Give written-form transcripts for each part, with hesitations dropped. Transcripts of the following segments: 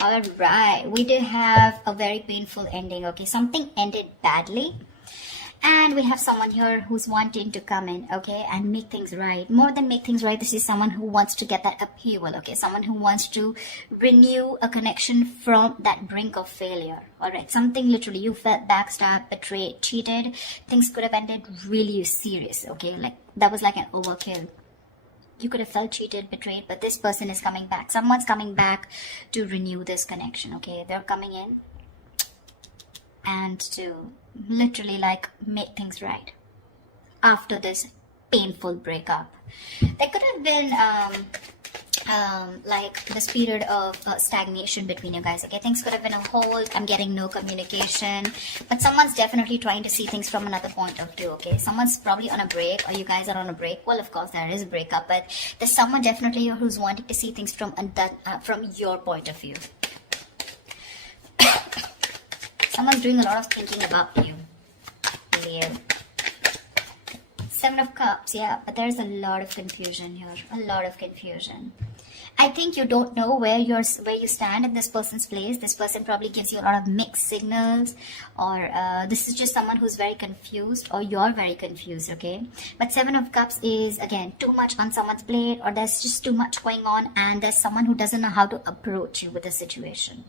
All right, we do have a very painful ending. Okay, something ended badly. And we have someone here who's wanting to come in, okay, and make things right. More than make things right, this is someone who wants to get that upheaval, okay? Someone who wants to renew a connection from that brink of failure, all right? Something literally, you felt backstabbed, betrayed, cheated. Things could have ended really serious, okay? Like, that was like an overkill. You could have felt cheated, betrayed, but this person is coming back. Someone's coming back to renew this connection, okay? They're coming in and to literally like make things right after this painful breakup. There could have been like this period of stagnation between you guys, okay? Things could have been a hold. I'm getting no communication, but someone's definitely trying to see things from another point of view, okay? Someone's probably on a break, or you guys are on a break. Well, of course there is a breakup, but there's someone definitely here who's wanting to see things from your point of view. Someone's doing a lot of thinking about you, Leo. 7 of Cups, yeah, but there's a lot of confusion here. A lot of confusion. I think you don't know where you stand in this person's place. This person probably gives you a lot of mixed signals, or this is just someone who's very confused, or you're very confused, okay? But 7 of Cups is, again, too much on someone's plate, or there's just too much going on, and there's someone who doesn't know how to approach you with the situation.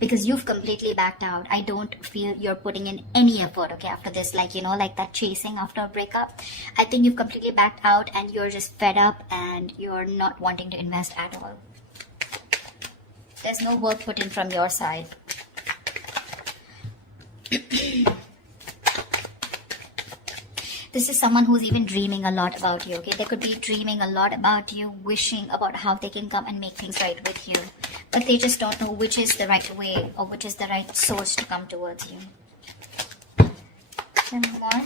Because you've completely backed out. I don't feel you're putting in any effort, okay, after this, like, you know, like that chasing after a breakup. I think you've completely backed out and you're just fed up and you're not wanting to invest at all. There's no work put in from your side. This is someone who's even dreaming a lot about you, okay? They could be dreaming a lot about you, wishing about how they can come and make things right with you. But they just don't know which is the right way or which is the right source to come towards you. Some more.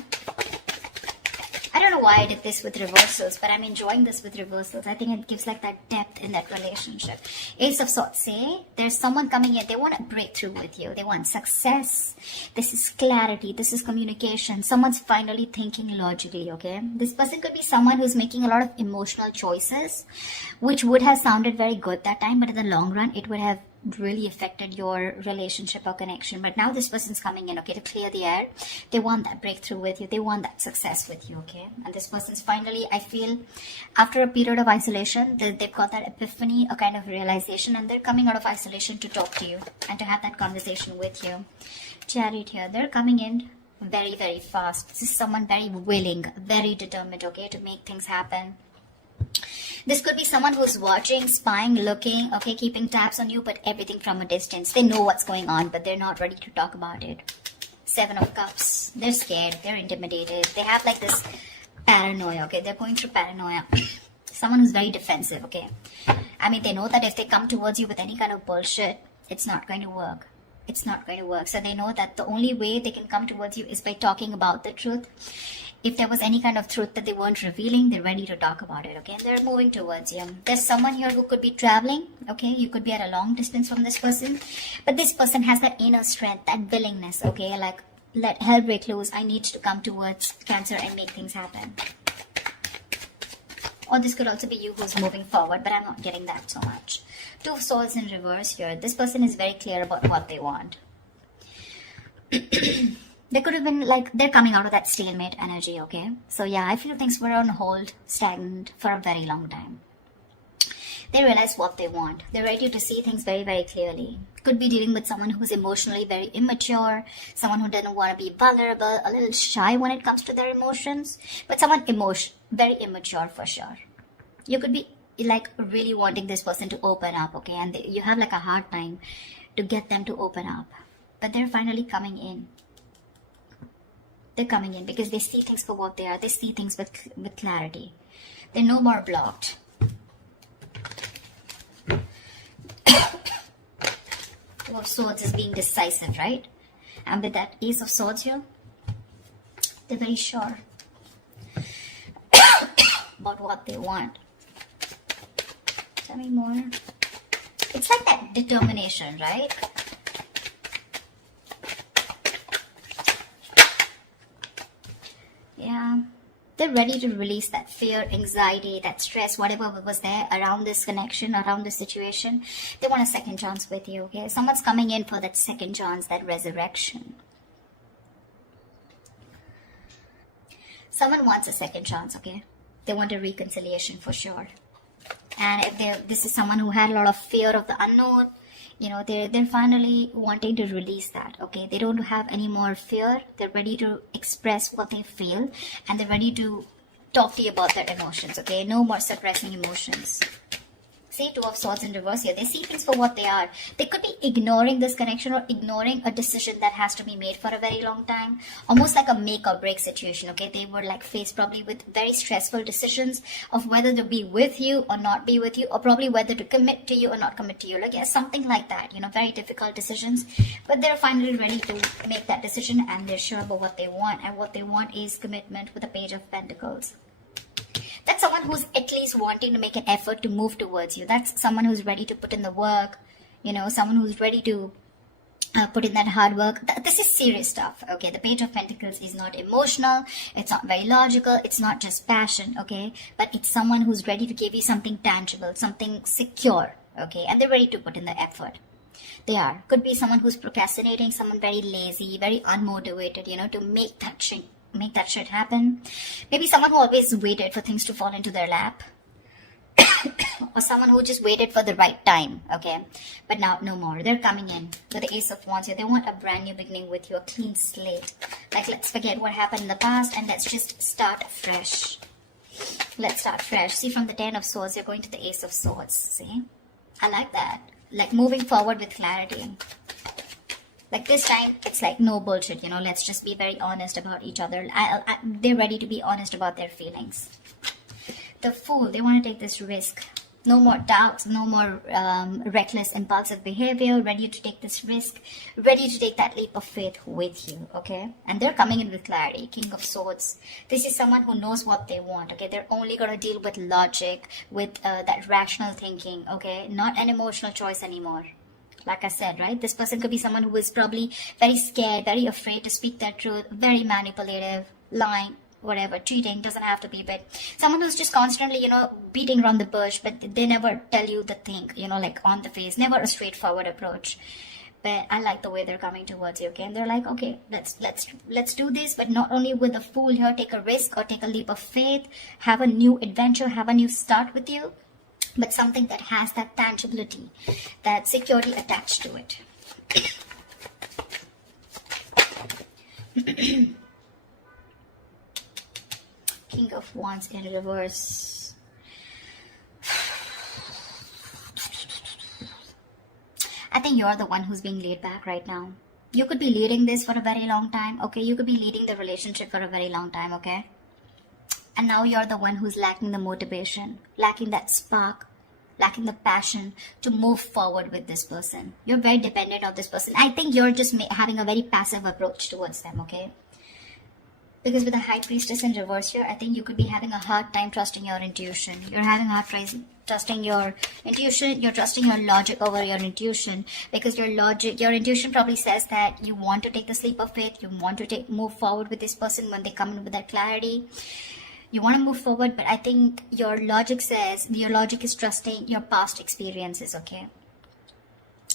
I don't know why I did this with reversals, but I'm enjoying this with reversals. I think it gives like that depth in that relationship. Ace of Swords, say there's someone coming in. They want a breakthrough with you. They want success. This is clarity. This is communication. Someone's finally thinking logically, okay? This person could be someone who's making a lot of emotional choices, which would have sounded very good that time, but in the long run, it would have really affected your relationship or connection. But now this person's coming in, okay, to clear the air. They want that breakthrough with you. They want that success with you, okay? And this person's finally, I feel, after a period of isolation, they've got that epiphany, a kind of realization, and they're coming out of isolation to talk to you and to have that conversation with you. Chariot here, they're coming in very, very fast. This is someone very willing, very determined, okay, to make things happen. This could be someone who's watching, spying, looking, okay, keeping tabs on you, but everything from a distance. They know what's going on, but they're not ready to talk about it. 7 of Cups. They're scared. They're intimidated. They have like this paranoia, okay? They're going through paranoia. Someone who's very defensive, okay? I mean, they know that if they come towards you with any kind of bullshit, it's not going to work. It's not going to work. So they know that the only way they can come towards you is by talking about the truth. If there was any kind of truth that they weren't revealing, they're ready to talk about it, okay? And they're moving towards you. There's someone here who could be traveling, okay? You could be at a long distance from this person. But this person has that inner strength, that willingness, okay? Like, let hell break loose. I need to come towards Cancer and make things happen. Or this could also be you who's moving forward, but I'm not getting that so much. 2 of Swords in reverse here. This person is very clear about what they want. They could have been like, they're coming out of that stalemate energy, okay? So yeah, I feel things were on hold, stagnant for a very long time. They realize what they want. They're ready to see things very, very clearly. Could be dealing with someone who's emotionally very immature, someone who doesn't want to be vulnerable, a little shy when it comes to their emotions, but someone very immature for sure. You could be like really wanting this person to open up, okay? And you have like a hard time to get them to open up. But they're finally coming in. They're coming in because they see things for what they are. They see things with clarity. They're no more blocked. Two of Swords is being decisive, right? And with that Ace of Swords here, they're very sure about what they want. Tell me more. It's like that determination, right? Yeah. They're ready to release that fear, anxiety, that stress, whatever was there around this connection, around this situation. They want a second chance with you, okay? Someone's coming in for that second chance, that resurrection. Someone wants a second chance, okay? They want a reconciliation for sure. And if this is someone who had a lot of fear of the unknown, they're finally wanting to release that, okay? They don't have any more fear. They're ready to express what they feel, and they're ready to talk to you about their emotions, okay? No more suppressing emotions. See, Two of Swords in reverse here. They see things for what they are. They could be ignoring this connection or ignoring a decision that has to be made for a very long time. Almost like a make or break situation, okay? They were like faced probably with very stressful decisions of whether to be with you or not be with you, or probably whether to commit to you or not commit to you. Like, yes, something like that, very difficult decisions. But they're finally ready to make that decision, and they're sure about what they want. And what they want is commitment with the Page of Pentacles. That's someone who's at least wanting to make an effort to move towards you. That's someone who's ready to put in the work, someone who's ready to put in that hard work. This is serious stuff, okay? The Page of Pentacles is not emotional. It's not very logical. It's not just passion, okay? But it's someone who's ready to give you something tangible, something secure, okay? And they're ready to put in the effort. They are. Could be someone who's procrastinating, someone very lazy, very unmotivated, to make that shit happen. Maybe someone who always waited for things to fall into their lap. Or someone who just waited for the right time, okay? But now, no more. They're coming in with the Ace of Wands here. They want a brand new beginning with you, a clean slate. Like, let's forget what happened in the past and let's just start fresh. Let's start fresh. See, from the Ten of Swords, you're going to the Ace of Swords. See? I like that. Like, moving forward with clarity. Like, this time, it's like no bullshit, let's just be very honest about each other. They're ready to be honest about their feelings. The Fool, they want to take this risk. No more doubts, no more reckless, impulsive behavior. Ready to take this risk. Ready to take that leap of faith with you, okay? And they're coming in with clarity. King of Swords. This is someone who knows what they want, okay? They're only going to deal with logic, with that rational thinking, okay? Not an emotional choice anymore. Like I said, right? This person could be someone who is probably very scared, very afraid to speak their truth, very manipulative, lying, whatever, cheating, doesn't have to be, but someone who's just constantly, beating around the bush, but they never tell you the thing, like on the face, never a straightforward approach. But I like the way they're coming towards you, okay? And they're like, okay, let's do this, but not only with the Fool here, take a risk or take a leap of faith, have a new adventure, have a new start with you, but something that has that tangibility, that security attached to it. King of Wands in reverse. I think you're the one who's being laid back right now. You could be leading this for a very long time, okay? You could be leading the relationship for a very long time, okay? And now you're the one who's lacking the motivation, lacking that spark, lacking the passion to move forward with this person. You're very dependent on this person. I think you're just having a very passive approach towards them, okay? Because with the High Priestess in reverse here, I think you could be having a hard time trusting your intuition. You're having a hard time trusting your intuition. You're trusting your logic over your intuition. Because your intuition probably says that you want to take the leap of faith. You want to move forward with this person when they come in with that clarity. You want to move forward, but I think your logic is trusting your past experiences, okay?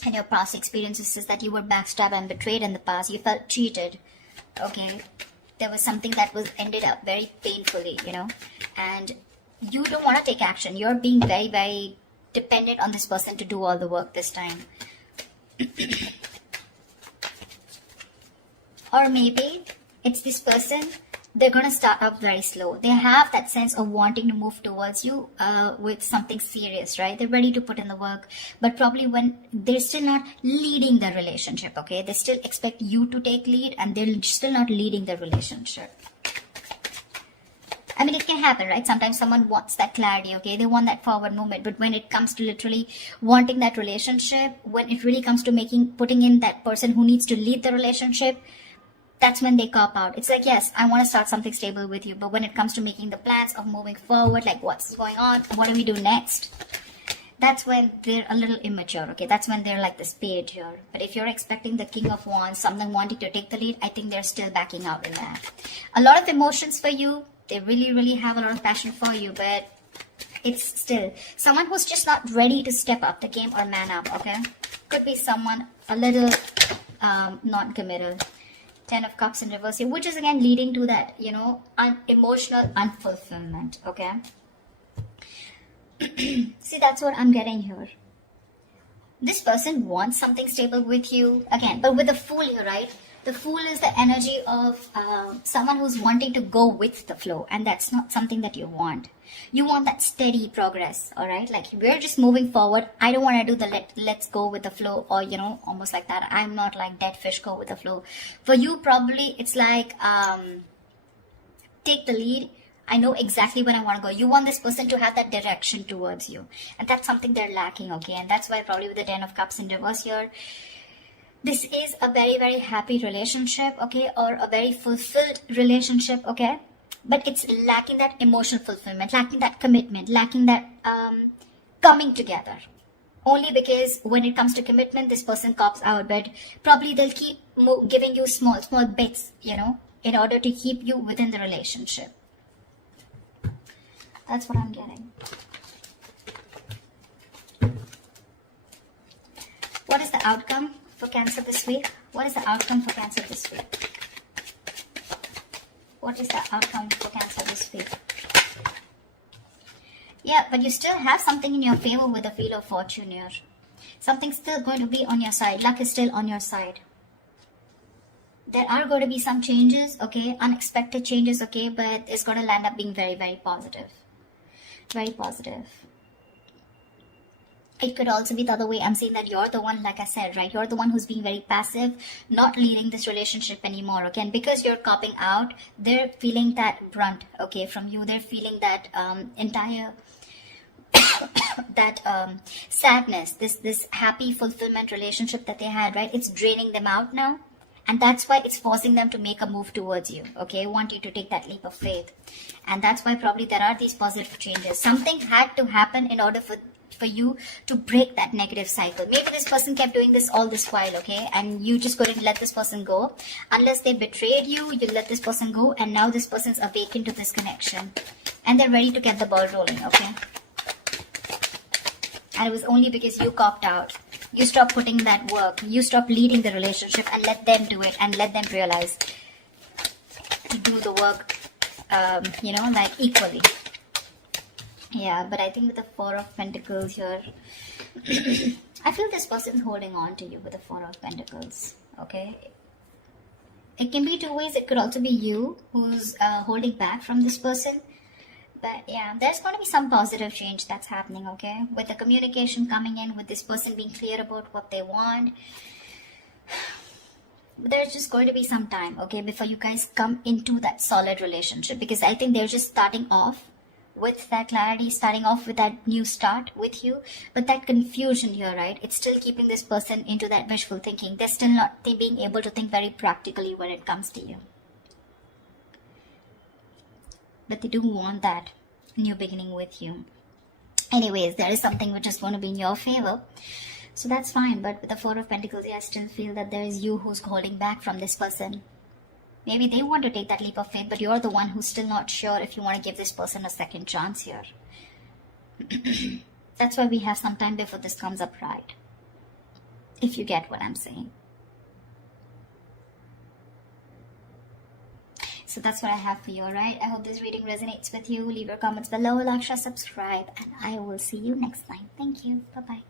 And your past experiences says that you were backstabbed and betrayed in the past. You felt cheated, okay? There was something that was ended up very painfully, and you don't want to take action. You're being very, very dependent on this person to do all the work this time. Or maybe it's this person, they're going to start off very slow. They have that sense of wanting to move towards you with something serious, right? They're ready to put in the work, but probably when they're still not leading the relationship, okay? They still expect you to take lead and they're still not leading the relationship. I mean, it can happen, right? Sometimes someone wants that clarity, okay? They want that forward movement, but when it comes to literally wanting that relationship, when it really comes to putting in that person who needs to lead the relationship, that's when they cop out. It's like, yes, I want to start something stable with you, but when it comes to making the plans of moving forward, like what's going on, what do we do next? That's when they're a little immature, okay? That's when they're like the spade here. But if you're expecting the King of Wands, someone wanting to take the lead, I think they're still backing out in that. A lot of emotions for you, They really, really have a lot of passion for you, but it's still someone who's just not ready to step up the game or man up, okay? Could be someone a little non-committal. 10 of Cups in reverse here, which is again leading to that, you know, emotional unfulfillment, okay? See, that's what I'm getting here. This person wants something stable with you, again, but with the Fool here, right? The Fool is the energy of someone who's wanting to go with the flow, and that's not something that you want. You want that steady progress, all right? Like, we're just moving forward. I don't want to do the let's go with the flow, or, you know, almost like that. I'm not like dead fish, go with the flow. For you, probably, it's like, take the lead. I know exactly where I want to go. You want this person to have that direction towards you. And that's something they're lacking, okay? And that's why probably with the 10 of Cups in reverse here, this is a very, very happy relationship, okay? Or a very fulfilled relationship, okay? But it's lacking that emotional fulfillment, lacking that commitment, lacking that coming together. Only because when it comes to commitment, this person cops out. But probably they'll keep giving you small bits, you know, in order to keep you within the relationship. That's what I'm getting. What is the outcome for Cancer this week? What is the outcome for Cancer this week? What is the outcome for Cancer this week? Yeah, but you still have something in your favor with the Wheel of Fortune here. Something's still going to be on your side. Luck is still on your side. There are going to be some changes, okay? Unexpected changes, okay? But it's going to land up being very, very positive. Very positive. It could also be the other way. I'm saying that you're the one, like I said, right? You're the one who's being very passive, not leading this relationship anymore, okay? And because you're copping out, they're feeling that brunt, okay, from you. They're feeling that entire that sadness, this happy fulfillment relationship that they had, right? It's draining them out now. And that's why it's forcing them to make a move towards you, okay? Want you to take that leap of faith. And that's why probably there are these positive changes. Something had to happen in order for you to break that negative cycle. Maybe this person kept doing this all this while, okay? And you just couldn't let this person go. Unless they betrayed you, you let this person go. And now this person's awakened to this connection. And they're ready to get the ball rolling, okay? And it was only because you copped out. You stop putting that work. You stop leading the relationship and let them do it and let them realize to do the work, you know, like equally. Yeah, but I think with the Four of Pentacles here, I feel this person's holding on to you with the Four of Pentacles, okay? It can be two ways. It could also be you who's holding back from this person. But yeah, there's going to be some positive change that's happening, okay? With the communication coming in, with this person being clear about what they want. There's just going to be some time, okay, before you guys come into that solid relationship. Because I think they're just starting off with that clarity, starting off with that new start with you. But that confusion here, right? It's still keeping this person into that wishful thinking. They're still not being able to think very practically when it comes to you. But they do want that new beginning with you. Anyways, there is something which is going to be in your favor. So that's fine. But with the Four of Pentacles, I still feel that there is you who's holding back from this person. Maybe they want to take that leap of faith, but you're the one who's still not sure if you want to give this person a second chance here. That's why we have some time before this comes up right. If you get what I'm saying. So that's what I have for you, alright? I hope this reading resonates with you. Leave your comments below, like, share, subscribe, and I will see you next time. Thank you. Bye-bye.